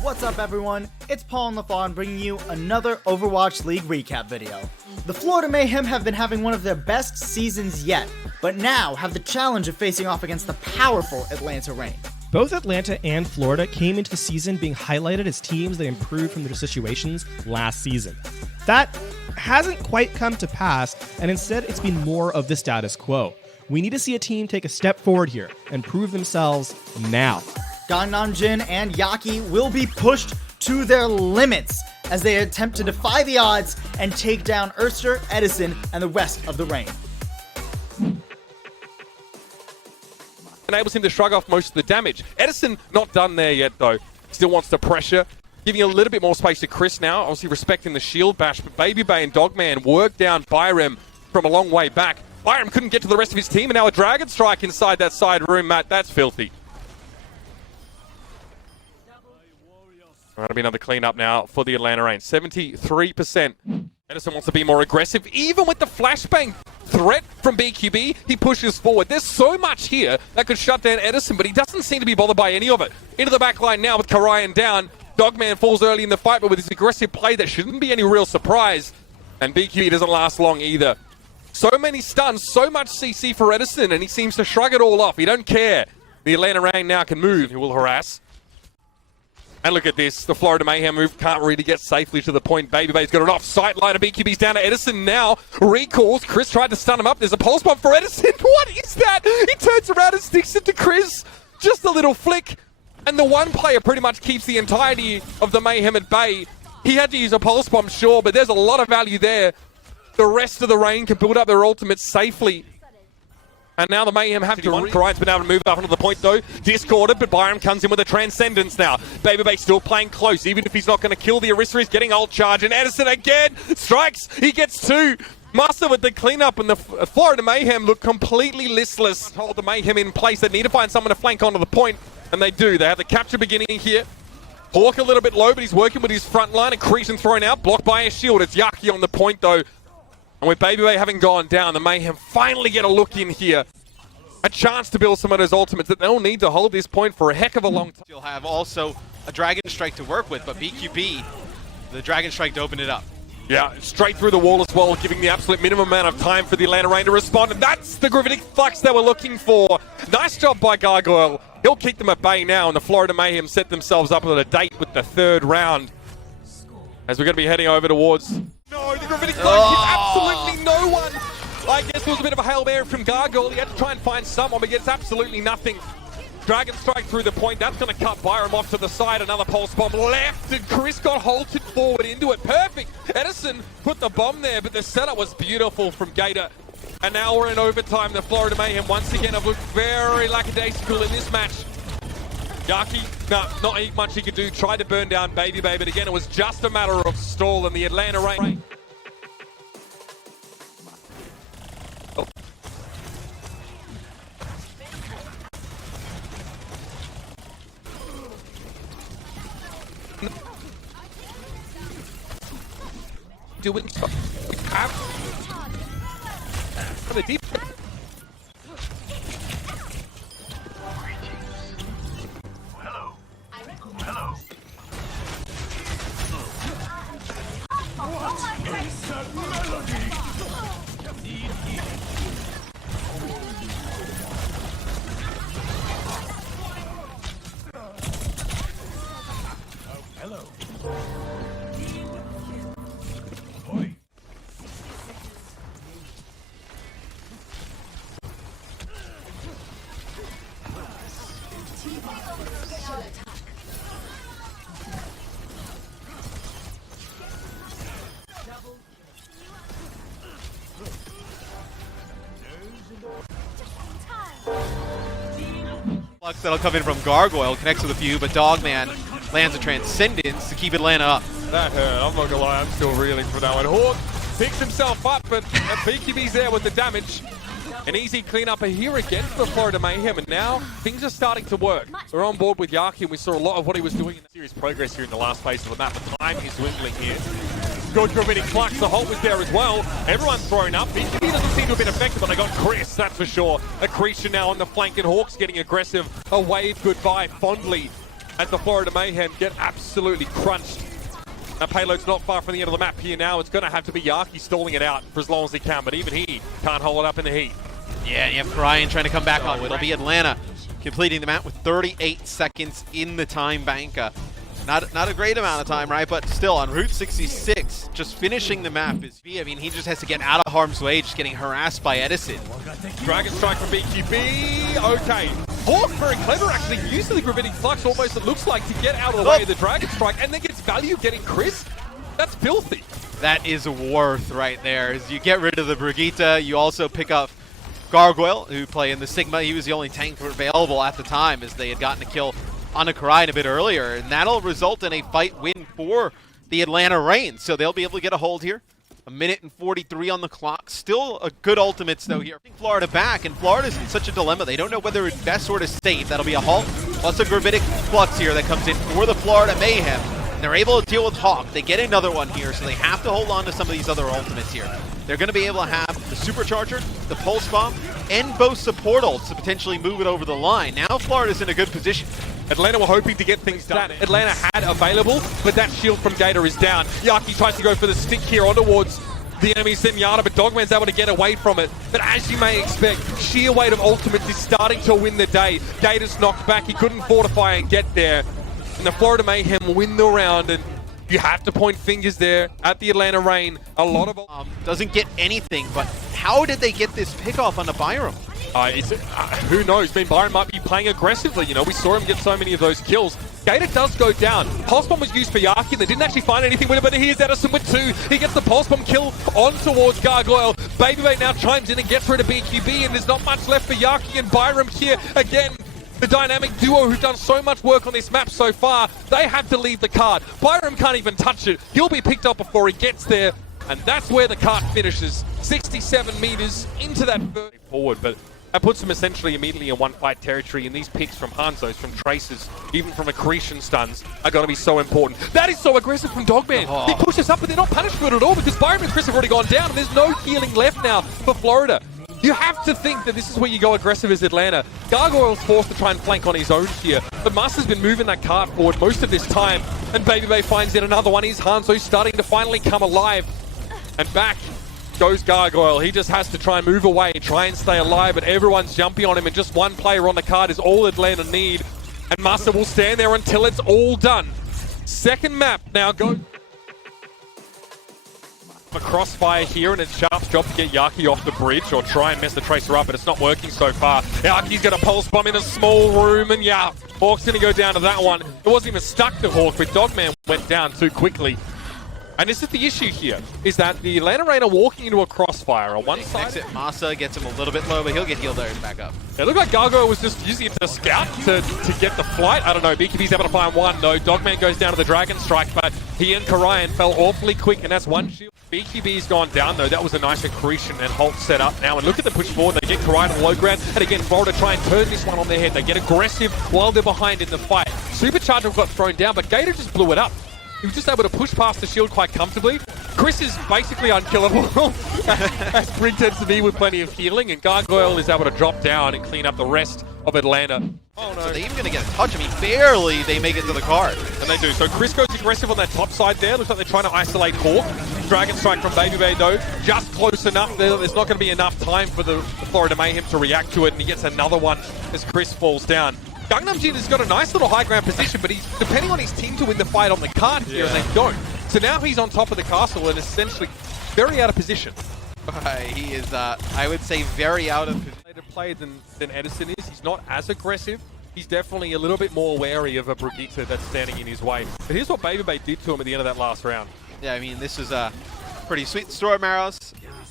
What's up everyone, it's Paul and LaFon bringing you another Overwatch League recap video. The Florida Mayhem have been having one of their best seasons yet, but now have the challenge of facing off against the powerful Atlanta Reign. Both Atlanta and Florida came into the season being highlighted as teams that improved from their situations last season. That hasn't quite come to pass, and instead it's been more of the status quo. We need to see a team take a step forward here and prove themselves now. Gangnam Jin and Yaki will be pushed to their limits as they attempt to defy the odds and take down Erster, Edison, and the rest of the Reign. Enables him to shrug off most of the damage. Edison not done there yet though. Still wants to pressure. Giving a little bit more space to Chris now. Obviously respecting the shield bash, but Baby Bay and Dogman work down Byram from a long way back. Byram couldn't get to the rest of his team, and now a Dragon Strike inside that side room, Matt. That's filthy. That'll be another cleanup now for the Atlanta Reign. 73%. Edison wants to be more aggressive. Even with the flashbang threat from BQB, he pushes forward. There's so much here that could shut down Edison, but he doesn't seem to be bothered by any of it. Into the back line now with Karayan down. Dogman falls early in the fight, but with his aggressive play, that shouldn't be any real surprise. And BQB doesn't last long either. So many stuns, so much CC for Edison, and he seems to shrug it all off. He don't care. The Atlanta Reign now can move. He will harass. And look at this, the Florida Mayhem move can't really get safely to the point. Baby Bay's got an off-sight line of BQB's down to Edison now. Recalls, Chris tried to stun him up. There's a pulse bomb for Edison. What is that? He turns around and sticks it to Chris. Just a little flick. And the one player pretty much keeps the entirety of the Mayhem at bay. He had to use a pulse bomb, sure, but there's a lot of value there. The rest of the Reign can build up their ultimates safely. And now the Mayhem have to Karayan's been able to move up onto the point though. Discorded, but Byram comes in with a Transcendence now. Baby Bay still playing close, even if he's not going to kill the Orisa, he's getting ult charge. And Edison again strikes, he gets two. Master with the cleanup, and the Florida Mayhem look completely listless. Hold the Mayhem in place, they need to find someone to flank onto the point. And they do, they have the capture beginning here. Hawk a little bit low, but he's working with his front line. Accretion thrown out, blocked by a shield. It's Yaki on the point though. And with Baby Bay having gone down, the Mayhem finally get a look in here. A chance to build some of those ultimates that they'll need to hold this point for a heck of a long time. You'll have also a Dragon Strike to work with, but BQB, the Dragon Strike to open it up. Yeah, straight through the wall as well, giving the absolute minimum amount of time for the Atlanta Reign to respond. And that's the Gravitic Flux they were looking for. Nice job by Gargoyle. He'll keep them at bay now, and the Florida Mayhem set themselves up with a date with the third round. As we're going to be heading over towards... No, the Gravitic Flux hits absolutely no one. I guess it was a bit of a Hail Mary from Gargoyle. He had to try and find someone, but gets absolutely nothing. Dragon Strike through the point. That's going to cut Byram off to the side. Another pulse bomb left, and Chris got halted forward into it. Perfect. Edison put the bomb there, but the setup was beautiful from Gator. And now we're in overtime. The Florida Mayhem once again have looked very lackadaisical in this match. Yaki, not much he could do. Tried to burn down Baby Bay, but again, it was just a matter of stall, and the Atlanta Reign. Oh. Doing we have for the deep. Hello. Hello. What is that melody? Hello. Oi. Flux that'll come in from Gargoyle, connects with a few, but Dogman lands a Transcendence to keep Atlanta up. That hurt, I'm not gonna lie, I'm still reeling for that one. Hawk picks himself up, but BQB's there with the damage. An easy cleanup here against the Florida Mayhem, and now things are starting to work. We're on board with Yaki, and we saw a lot of what he was doing in the series progress here in the last phase of the map. The time is dwindling here. Good Gravitic Flux, the Holt was there as well. Everyone's thrown up. BQB doesn't seem to have been effective, but they got Chris, that's for sure. Accretion now on the flank, and Hawk's getting aggressive. A wave goodbye fondly as the Florida Mayhem get absolutely crunched. Now payload's not far from the end of the map here now. It's going to have to be Yaki stalling it out for as long as he can, but even he can't hold it up in the heat. Yeah, and you have Ryan trying to come back on. It'll be Atlanta completing the map with 38 seconds in the time bank. Not a great amount of time, right? But still, on Route 66, just finishing the map is I mean, he just has to get out of harm's way, just getting harassed by Edison. Dragon Strike from BQB. Okay. Hawk, very clever, actually, using the Gravitic Flux almost, it looks like, to get out of the way of the Dragon Strike, and then gets value getting Chris. That's filthy. That is worth right there. As you get rid of the Brigitte, you also pick up Gargoyle, who play in the Sigma. He was the only tank available at the time, as they had gotten a kill on a Karai a bit earlier, and that'll result in a fight win for the Atlanta Reign. So they'll be able to get a hold here. 1:43 on the clock. Still a good ultimates though here. Florida back, and Florida's in such a dilemma. They don't know whether it's best or to save. That'll be a halt, plus a Gravitic Flux here that comes in for the Florida Mayhem. And they're able to deal with Hawk. They get another one here, so they have to hold on to some of these other ultimates here. They're going to be able to have the Supercharger, the Pulse Bomb, and both support ults to potentially move it over the line. Now Florida's in a good position. Atlanta were hoping to get things done. Atlanta had available, but that shield from Gator is down. Yaki tries to go for the stick here on towards the enemy Zenyatta, but Dogman's able to get away from it. But as you may expect, sheer weight of ultimates is starting to win the day. Gator's knocked back. He couldn't fortify and get there. And the Florida Mayhem win the round, and you have to point fingers there at the Atlanta Reign. A lot of doesn't get anything, but how did they get this pick off on the Byram? Who knows? I mean, Byron might be playing aggressively. You know, we saw him get so many of those kills. Gator does go down. Pulse Bomb was used for Yaki. They didn't actually find anything with it, but here's Edison with 2. He gets the Pulse Bomb kill on towards Gargoyle. Babybait now chimes in and gets rid of BQB, and there's not much left for Yaki and Byram here. Again, the dynamic duo who've done so much work on this map so far, they have to leave the card. Byram can't even touch it. He'll be picked up before he gets there, and that's where the card finishes. 67 meters into that forward, but that puts them essentially immediately in one-fight territory, and these picks from Hanzos, from Traces, even from Accretion stuns are going to be so important. That is so aggressive from Dogman. He pushes up, but they're not punished for it at all because Byron and Chris have already gone down, and there's no healing left now for Florida. You have to think that this is where you go aggressive as Atlanta. Gargoyle's forced to try and flank on his own here, but Master's been moving that cart forward most of this time, and Babybay finds yet another one. He's Hanzo starting to finally come alive, and back goes Gargoyle. He just has to try and move away, try and stay alive, but everyone's jumping on him, and just one player on the card is all Atlanta need, and Master will stand there until it's all done. Second map now go. A crossfire here, and it's Sharp's job to get Yaki off the bridge or try and mess the Tracer up, but it's not working so far. Yaki's got a Pulse Bomb in a small room, and yeah, Hawk's going to go down to that one. It wasn't even stuck to Hawk, but Dogman went down too quickly. And this is the issue here, is that the Atlanta Reign are walking into a crossfire on one side. Exit Masa gets him a little bit low, but he'll get healed there and back up. It looked like Gargoyle was just using it to scout to get the flight. I don't know, BKB's able to find one though. Dogman goes down to the Dragon Strike, but he and Karayan fell awfully quick, and that's one shield. BQB's gone down though. That was a nice accretion and halt set up now. And look at the push forward. They get Karayan on the low ground, and again, Florida try and turn this one on their head. They get aggressive while they're behind in the fight. Supercharger got thrown down, but Gator just blew it up. He was just able to push past the shield quite comfortably. Chris is basically unkillable, as Brig tends to be with plenty of healing, and Gargoyle is able to drop down and clean up the rest of Atlanta. Oh no. So they even going to get a touch. I mean, barely they make it to the card. And they do. So Chris goes aggressive on that top side there. Looks like they're trying to isolate Hawk. Dragon Strike from Babybay though, just close enough. There's not going to be enough time for the Florida Mayhem to react to it, and he gets another one as Chris falls down. Gangnam Jin has got a nice little high ground position, but he's depending on his team to win the fight on the card here, and they don't. So now he's on top of the castle and essentially very out of position. He is, I would say, very out of position. Better play than Edison is. He's not as aggressive. He's definitely a little bit more wary of a Brigitte that's standing in his way. But here's what Babybay did to him at the end of that last round. Yeah, I mean, this is pretty sweet. Storm Arrows,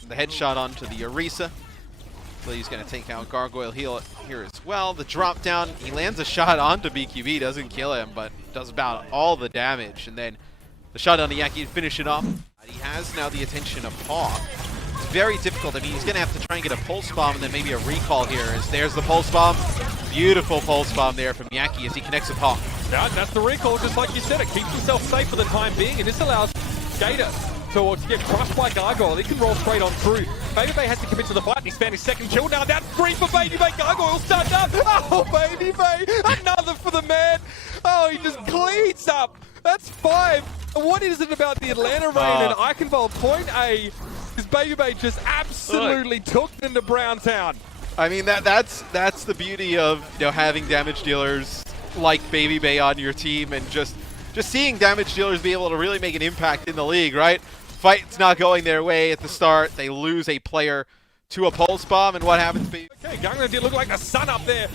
the headshot onto the Orisa. So he's going to take out Gargoyle here as well. The drop down, he lands a shot onto BQB, doesn't kill him, but does about all the damage. And then the shot on the Yaki to finish it off. He has now the attention of Hawk. It's very difficult. I mean, he's going to have to try and get a Pulse Bomb and then maybe a recall here. As there's the Pulse Bomb. Beautiful Pulse Bomb there from Yaki as he connects with Hawk. Yeah, that's the recall, just like you said. It keeps himself safe for the time being, and this allows Gator to get crushed by Gargoyle. He can roll straight on through. Baby Bay has to commit to the fight, and he's found his second kill now. That's 3 for Baby Bay. Gargoyle starts up. Oh, Baby Bay. Another for the man. Oh, he just cleans up. That's 5. And what is it about the Atlanta Reign and Eichenwald point A? Because Baby Bay just absolutely took them to Browntown. I mean, that's the beauty of having damage dealers like Baby Bay on your team, and just seeing damage dealers be able to really make an impact in the league, right? Fight's not going their way at the start. They lose a player to a pulse bomb, and what happens? Okay, Gangnam did look like the sun up there.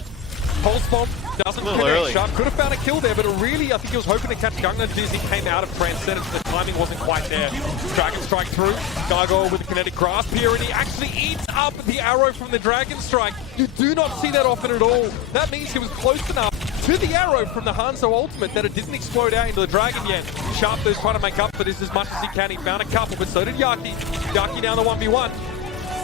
Pulse bomb doesn't A little connect. early. Sharp could have found a kill there, but really, I think he was hoping to catch Gangnam as he came out of Transcendence. The timing wasn't quite there. Dragon Strike through. Gargoyle with a kinetic grasp here, and he actually eats up the arrow from the Dragon Strike. You do not see that often at all. That means he was close enough to the arrow from the Hanzo ultimate that it didn't explode out into the Dragon yet. Sharp is trying to make up for this as much as he can. He found a couple, but so did Yaki. Yaki down the 1v1.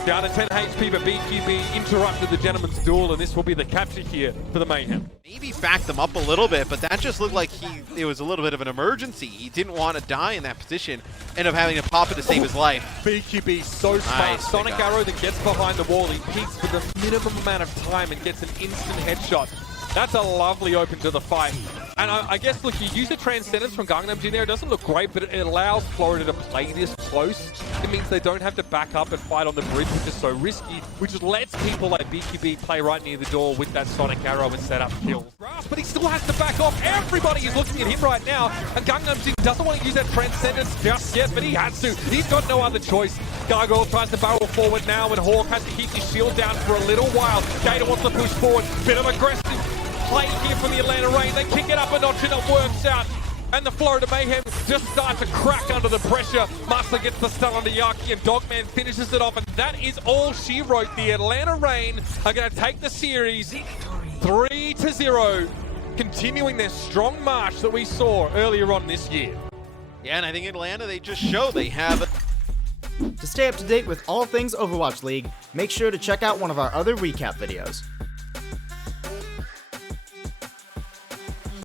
Down to 10 HP, but BQB interrupted the gentleman's duel, and this will be the capture here for the Mayhem. Maybe backed them up a little bit, but that just looked like it was a little bit of an emergency. He didn't want to die in that position, end up having to pop it to save his life. BQB so smart. Nice, Sonic Arrow that gets behind the wall. He peeks for the minimum amount of time and gets an instant headshot. That's a lovely open to the fight. And I guess, look, you use the Transcendence from Gangnam Jin there. It doesn't look great, but it allows Florida to play this close. It means they don't have to back up and fight on the bridge, which is so risky, which just lets people like BQB play right near the door with that Sonic Arrow and set up kills. But he still has to back off. Everybody is looking at him right now, and Gangnam Jin doesn't want to use that Transcendence just yet, but he has to. He's got no other choice. Gargoyle tries to barrel forward now, and Hawk has to keep his shield down for a little while. Gator wants to push forward. Bit of aggressive play here for the Atlanta Reign. They kick it up a notch and it works out. And the Florida Mayhem just start to crack under the pressure. Master gets the stun on the Yaki, and Dogman finishes it off. And that is all she wrote. The Atlanta Reign are going to take the series 3-0, continuing their strong march that we saw earlier on this year. Yeah, and I think Atlanta, they just show they have To stay up to date with all things Overwatch League, make sure to check out one of our other recap videos.